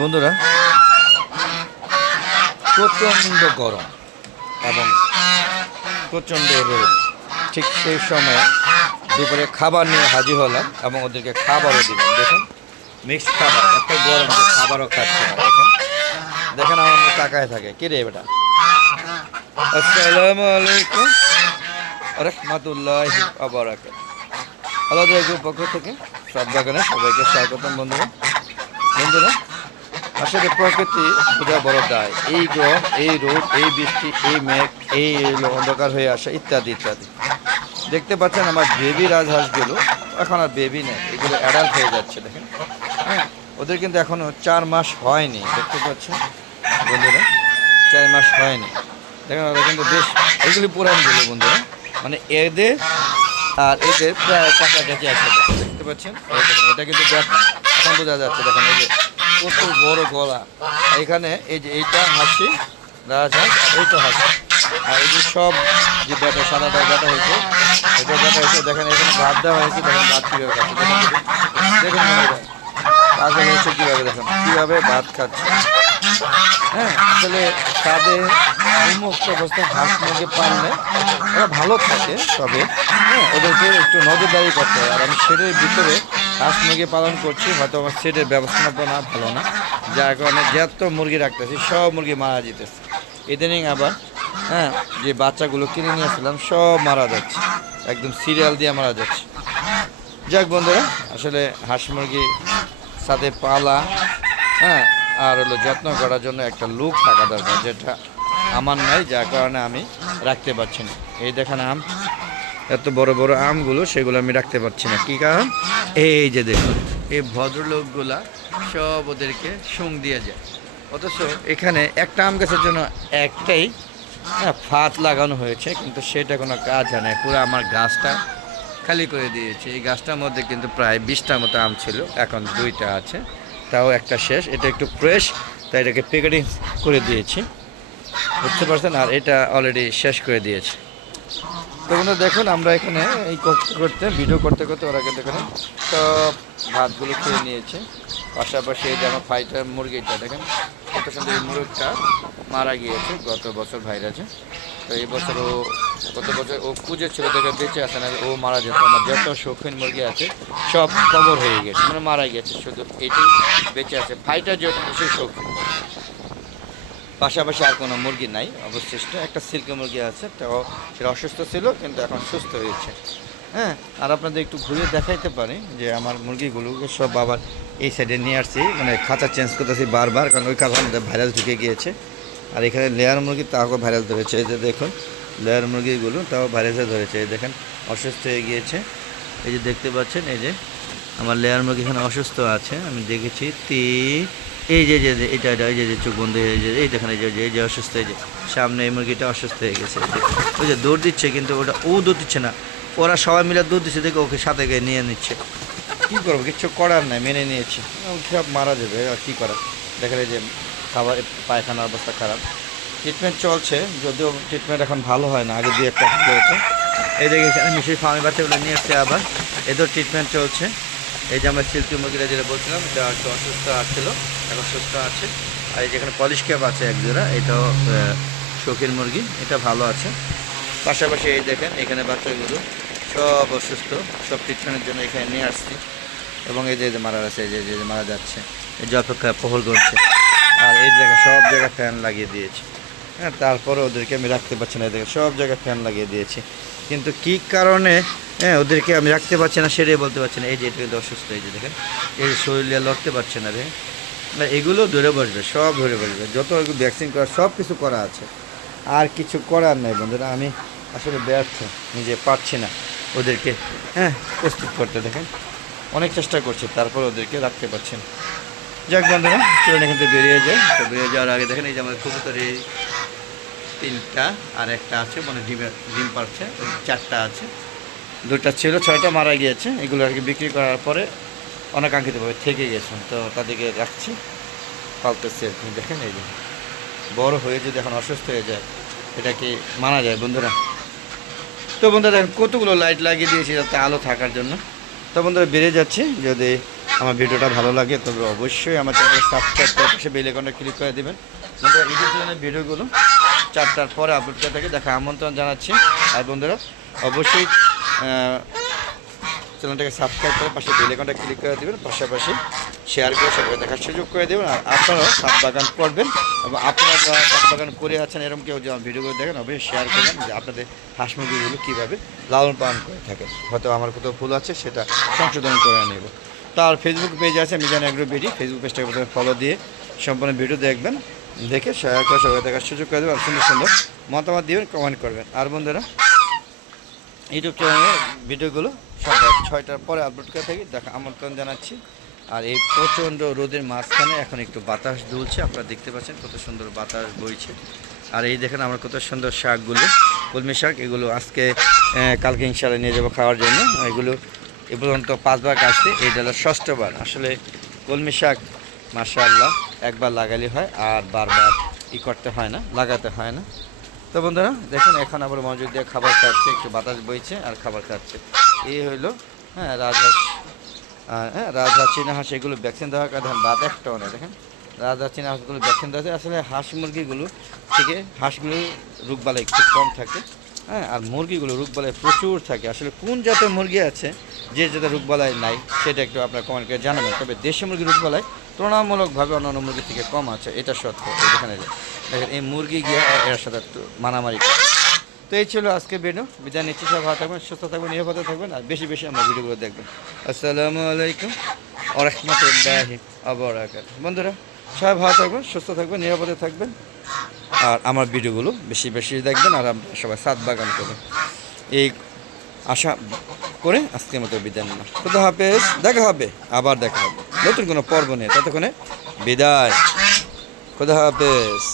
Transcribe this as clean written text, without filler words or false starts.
বন্ধুরা, প্রচণ্ড গরম এবং প্রচণ্ড রোদ। ঠিক সেই সময় দুপুরে খাবার নিয়ে হাজির হলাম এবং ওদেরকে খাবারও দিলাম। দেখুন, মিক্সড খাবার, এত গরম যে খাবারও খাচ্ছে না। দেখেন দেখেন আমার মুখ তাকায় থাকে। কে রে বেটা? আসসালামু আলাইকুম রহমতুল্লাহি ওয়া বারাকাতুহু। আল্লাহ গ্রুপ পক্ষ থেকে সব বাগানে সবাইকে স্বাগতম। বন্ধুরা, আসলে প্রকৃতি বোঝা বড় দায়। এই গরম, এই রোদ, এই বৃষ্টি, এই মেঘ, এই অন্ধকার হয়ে আসা ইত্যাদি ইত্যাদি। দেখতে পাচ্ছেন আমার বেবি রাজহাঁসগুলো এখন আর বেবি নেই, এগুলো অ্যাডাল্ট হয়ে যাচ্ছে। দেখেন, হ্যাঁ, ওদের কিন্তু এখনও 4 মাস হয়নি। দেখতে পাচ্ছেন বন্ধুরা, 4 মাস হয়নি। দেখেন ওরা কিন্তু বেশ, এগুলি পুরানগুলো বন্ধুরা, মানে এদের আর এদের প্রায় কাছাকাছি আছে। দেখতে পাচ্ছেন, এটা কিন্তু এখন বোঝা যাচ্ছে। দেখেন এই যে কত বড় গলা। এখানে এই যে এইটা হাসি রাজহাঁস, আর এইটা হাসি, আর এই যে সব যে ব্যাটা সাদাটা ব্যাটা হয়েছে, এটা ব্যাটা হয়েছে। দেখেন এখানে ভাত দেওয়া হয়েছে। দেখেন ভাত কীভাবে খাচ্ছে। দেখুন পাগল হয়েছে কীভাবে, দেখুন কীভাবে ভাত খাচ্ছে। হ্যাঁ, আসলে তাদের উন্মুক্ত অবস্থায় হাঁস মুরগি পাললে ওরা ভালো থাকে, তবে হ্যাঁ ওদেরকে একটু নজরদারি করতে হয়। আর আমি শেডের ভিতরে হাঁস মুরগি পালন করছি, হয়তো আমার শেডের ব্যবস্থাপনা ভালো না, যার কারণে যত মুরগি রাখতেছি সব মুরগি মারা যেতেছে। ইদানিং আবার হ্যাঁ যে বাচ্চাগুলো কিনে নিয়েছিলাম সব মারা যাচ্ছে, একদম সিরিয়াল দিয়ে মারা যাচ্ছে। যাক বন্ধুরা, আসলে হাঁস মুরগি সাথে পালা, হ্যাঁ, আর হলো যত্ন করার জন্য একটা লোক থাকা দরকার, যেটা আমার নাই, যার কারণে আমি রাখতে পারছি না। এই দেখেন আম, এত বড় বড় আমগুলো, সেগুলো আমি রাখতে পারছি না। কী কারণ? এই যে দেখুন, এই ভদ্রলোকগুলা সব ওদেরকে শুং দিয়ে যায়, অথচ এখানে একটা আম গাছের জন্য একটাই ফাত লাগানো হয়েছে, কিন্তু সেটা কোনো কাজ হয় না। পুরো আমার গাছটা খালি করে দিয়েছে। এই গাছটার মধ্যে কিন্তু প্রায় 20টার মতো আম ছিল, এখন 2টা আছে, তাও একটা শেষ। এটা একটু ফ্রেশ, তাই এটাকে প্যাকেটিং করে দিয়েছি, বুঝতে পারছেন। আর এটা অলরেডি শেষ করে দিয়েছে। তো বন্ধু দেখুন, আমরা এখানে এই করতে ভিডিও করতে করতে ওরা কিন্তু এখানে সব ভাতগুলো খেয়ে নিয়েছে। পাশাপাশি এই যে আমার ফাইটার মুরগিটা দেখেন কত সুন্দর। এই মুরগিটা মারা গিয়েছে গত বছর ভাইরাসে। তো এই বছর গত বছর ও খুঁজে ছিল, দেখে বেঁচে আসে না, ও মারা যেত। আমার যত শৌখিন মুরগি আছে সব কবর হয়ে গেছে, মানে মারা গেছে, শুধু এটি বেঁচে আছে। ফাইটার যত বেশি শৌখিন, পাশাপাশি আর কোনো মুরগি নাই অবশিষ্ট। একটা সিল্কি মুরগি আছে, তাও সেটা অসুস্থ ছিল, কিন্তু এখন সুস্থ হয়েছে। হ্যাঁ, আর আপনাদের একটু ঘুরে দেখাইতে পারি যে আমার মুরগিগুলোকে সব আবার এই সাইডে নিয়ে আসছি, মানে খাঁচা চেঞ্জ করতেছি বারবার, কারণ ওই খাঁচার মধ্যে ভাইরাস ঢুকে গিয়েছে। আর এখানে লেয়ার মুরগি, তাও ভাইরাস ধরেছে। এই যে দেখুন লেয়ার মুরগিগুলো তাও ভাইরাসে ধরেছে। এই দেখেন অসুস্থ হয়ে গিয়েছে। এই যে দেখতে পাচ্ছেন, এই যে আমার লেয়ার মুরগি এখানে অসুস্থ আছে, আমি দেখেছি। এই যে যে এটা এই যে চোখ বন্ধ হয়ে যে, এই দেখেন এই যে অসুস্থ, এই যে সামনে এই মুরগিটা অসুস্থ হয়ে গেছে। ওই যে দৌড় দিচ্ছে, কিন্তু ও দৌড় দিচ্ছে না, ওরা সবাই মিলে দৌড় দিচ্ছে, দেখে ওকে সাথে গিয়ে নিয়ে নিচ্ছে। কী করবো, কিচ্ছু করার নাই, মেনে নিয়েছি। সব মারা যাবে, আর কী করার। দেখেন এই যে খাবার, পায়খানার অবস্থা খারাপ। ট্রিটমেন্ট চলছে, যদিও ট্রিটমেন্ট এখন ভালো হয় না, আগে 2-1টা ভালো হতো। এই দেখে এখানে মিশিয়ে ফার্মি বাচ্চাগুলো নিয়ে এসছে, আবার এদের ট্রিটমেন্ট চলছে। এই যে আমরা সিল্কি মুরগিটা যেটা বলছিলাম, এটা একটু অসুস্থ আসছিলো, এখন সুস্থ আছে। আর এই যেখানে পলিশ ক্যাপ আছে 1-2টা, এটাও শৌখিন মুরগি, এটা ভালো আছে। পাশাপাশি এই দেখেন এখানে বাচ্চাগুলো সব অসুস্থ, সব ট্রিটমেন্টের জন্য এখানে নিয়ে আসছি। এবং এই যে মারা আছে, এই যে মারা যাচ্ছে, এই যে অপেক্ষা পহল করছে। আর এই জায়গায় সব জায়গায় ফ্যান লাগিয়ে দিয়েছি। হ্যাঁ, তারপরে ওদেরকে আমি রাখতে পারছি না। দেখে সব জায়গায় ফ্যান লাগিয়ে দিয়েছি, কিন্তু কী কারণে হ্যাঁ ওদেরকে আমি রাখতে পারছি না সেটাই বলতে পারছি না। এই যে এটা কিন্তু অসুস্থ, এই যে দেখেন এই যে শরীরে লড়তে পারছে না রে। না, এগুলো ধরে বসবে, সব ধরে বসবে, যত ভ্যাকসিন করা সব কিছু করা আছে, আর কিছু করার নেই বন্ধুরা। আমি আসলে ব্যর্থ, নিজে পারছি না ওদেরকে হ্যাঁ প্রস্তুত করতে। দেখেন অনেক চেষ্টা করছি, তারপর ওদেরকে রাখতে পারছেন। যাক বন্ধুরা, চলুন এখান থেকে বেরিয়ে যায়। তো বেরিয়ে যাওয়ার আগে দেখেন এই যে আমাদের কবুতরে 3টা, আর একটা আছে, মানে ডিম পারছে, 4টা আছে। 2টা ছিল, 6টা মারা গিয়েছে। এগুলো আর কি বিক্রি করার পরে অনাকাঙ্ক্ষিতভাবে থেকে গেছে, তো তাদেরকে রাখছি, পালতেছি আর কি। দেখেন এই যে বড় হয়ে যদি এখন অসুস্থ হয়ে যায়, এটা কি মানা যায় বন্ধুরা? তো বন্ধুরা দেখেন কতগুলো লাইট লাগিয়ে দিয়েছি যাতে আলো থাকার জন্য। তো বন্ধুরা বেরিয়ে যাচ্ছি, যদি আমার ভিডিওটা ভালো লাগে তবে অবশ্যই আমার চ্যানেল সাবস্ক্রাইব করে পাশে বেল আইকনটা ক্লিক করে দেবেন। বন্ধুরা ইউটিউব চ্যানেলের ভিডিওগুলো 4টার পরে আপলোড করে থাকে দেখা আমন্ত্রণ জানাচ্ছি। আর বন্ধুরা অবশ্যই চ্যানেলটাকে সাবস্ক্রাইব করে পাশে বেল আইকনটা ক্লিক করে দেবেন, পাশাপাশি শেয়ার করে সবাই দেখার সুযোগ করে দেবেন। আর আপনারাও ছাদ বাগান করবেন এবং আপনারা যারা ছাদ বাগান করে আছেন এরকম কেউ যে ভিডিওগুলো দেখেন অবশ্যই শেয়ার করবেন যে আপনাদের হাঁস মুরগিগুলো কীভাবে লালন পালন করে থাকেন। হয়তো আমার কোথাও ভুল আছে সেটা সংশোধন করে নেব। তার ফেসবুক পেজ আছে মিজান এগ্রো বিডি, ফেসবুক পেজটাকে প্রথমে ফলো দিয়ে সম্পূর্ণ ভিডিও দেখবেন, দেখে শেয়ার করে সবাই দেখার সুযোগ করে দেবেন। আর সুন্দর সুন্দর মতামত দিবেন, কমেন্ট করবেন। আর বন্ধুরা ইউটিউব চ্যানেলে ভিডিওগুলো সন্ধ্যা 6টার পরে আপলোড করে থাকি দেখা আমন্ত্রণ জানাচ্ছি। আর এই প্রচণ্ড রোদের মাঝখানে এখন একটু বাতাস দুলছে, আপনারা দেখতে পাচ্ছেন কত সুন্দর বাতাস বইছে। আর এই দেখেন আমরা কত সুন্দর শাকগুলো, কলমি শাক, এগুলো আজকে কালকে ইনশাআল্লাহ নিয়ে যাবো খাওয়ার জন্য। এগুলো এ পর্যন্ত 5বার কাটছে, এইটা হলো 6বার। আসলে কলমি শাক মাশাআল্লাহ একবার লাগালে হয় আর বারবার করতে হয় না, লাগাতে হয় না। তো বন্ধুরা দেখুন এখন আবার মনোযোগ দিয়ে খাবার খাচ্ছে, একটু বাতাস বইছে আর খাবার খাচ্ছে। এই হইলো রাজহাঁস, রাজহাঁস চীনা হাঁস, এগুলো ভ্যাকসিন দেওয়ার কারণে বাদ একটাও নেই। দেখেন রাজহাঁস চীনা হাঁসগুলো ভ্যাকসিন দেওয়া যায়। আসলে হাঁস মুরগিগুলো থেকে হাঁসগুলো রোগবালাই একটু কম থাকে, আর মুরগিগুলো রোগবালাই প্রচুর থাকে। আসলে কোন জাতের মুরগি আছে যে জাতের রোগবালাই নাই সেটা একটু আপনার কমেন্ট করে জানাবেন। তবে দেশি মুরগির রোগবালাই তুলনামূলকভাবে অন্যান্য মুরগির থেকে কম আছে, এটা সত্য। এখানে দেখেন এই মুরগি গিয়ে এর সাথে একটু মারামারি। তো এই ছিল আজকে ভিডিও, বিদায় নিচ্ছি। সব ভালো থাকবেন, সুস্থ থাকবেন, নিরাপদে থাকবেন আর বেশি বেশি আমার ভিডিওগুলো দেখবেন। আসসালামু আলাইকুম ওয়া রাহমাতুল্লাহি ওয়া বারাকাতুহু। বন্ধুরা সবাই ভালো থাকবেন, সুস্থ থাকবেন, নিরাপদে থাকবেন আর আমার ভিডিওগুলো বেশি বেশি দেখবেন আর আমরা সবাই ছাদ বাগান করবেন এই আশা করে আজকের মতো বিদায় নিলাম। খুদা হাফেজ, দেখা হবে, আবার দেখা হবে নতুন কোনো পর্ব নিয়ে। ততক্ষণে বিদায়, খুদা হাফেজ।